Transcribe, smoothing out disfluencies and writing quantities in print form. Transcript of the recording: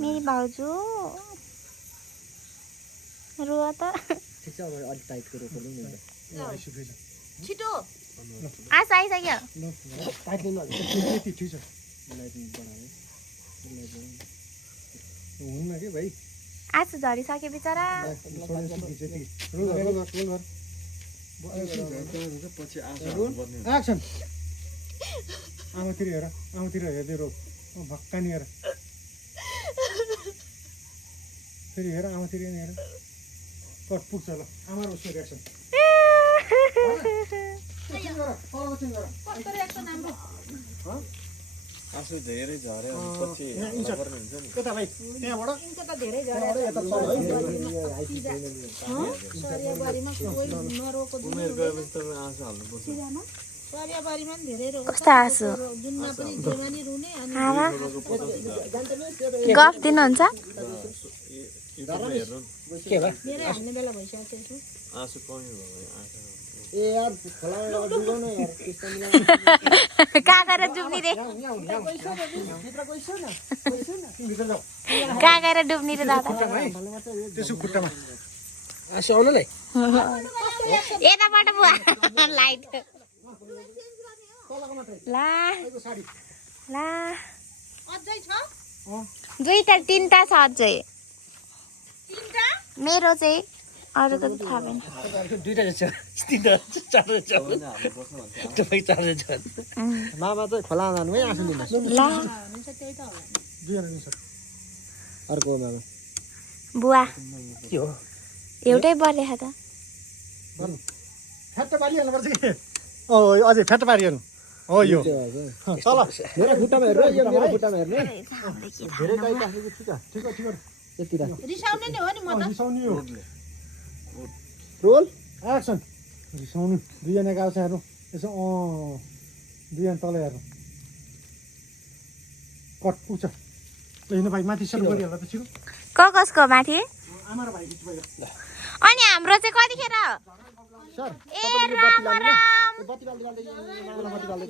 मेरी भाउजू रुवा त छिटो आइसक्यो आँसु झरिसक्यो बिचरा एक्सन आमातिर हेर्दै रो भक्कानी हेर फेरि हेर आमातिर नि हेर कट पुग्छ ल आमा र उसको रिएक्सन आँसु धेरै झर्यो अनि पछि पर्ने हुन्छ नि कता भाइ त्यहाँबाट इनको त धेरै झर्यो सरियाबारीमा कोही नरोको उमेर गएपछि त आँसु हाल्नु पर्छ सरियाबारीमा पनि धेरै रोको कस्तो आँसु जुनमा पनि जेमानी रुने अनि आमा गफ दिनुहुन्छ के भयो धेरै हाल्ने बेला भइसकेको छ आँसु कमी भयो आँखा ए यार खोला डुबाउन यार त्यस्तो मिलाउन कहाँ गएर डुब्ने रे भित्र गइसो न भित्र जाऊ कहाँ गएर डुब्ने रे दादा त्यसो खुट्टामा आँसु आउनलाई यताबाट बुवा लाइट ला ला अझै छ दुईटा तिनटा छ अझै तीनटा मेरो चाहिँ अरूको त थाहा भएन दुईटा छ तीनटा चारवटा छ तपाईँ चारवटा छ मामा चाहिँ खोला जानु है आँसु लिनु ला हुन्छ त्यही त होला दुईजना नि सर अर्को मामा बुवा के हो एउटै बरेखा त भन्नु फ्याट्ट पारिहाल्नु पर्छ कि ओ अझै फ्याट्ट पारिहाल्नु हो यो तल मेरो खुट्टामा हेर्नु यो मेरो खुट्टामा हेर्नु धेरै टाइट आएको ठिक ठिक ठिक यति राख रिसाउने नै हो नि म त रिसाउनु यो रोल एक्सन रिसाउनु दुईजना गएको छ हेर्नु यसो दुईजना तल हेर्नु कट पुग्छ हिँड्नु भाइ माथि सुरु गरिहाल्नु त छिटो कसको माथि आमा र भाइ भयो अनि हाम्रो चाहिँ कतिखेर सर ए राम राम बत्ती बाल्दै मामालाई बत्ती बाल्दै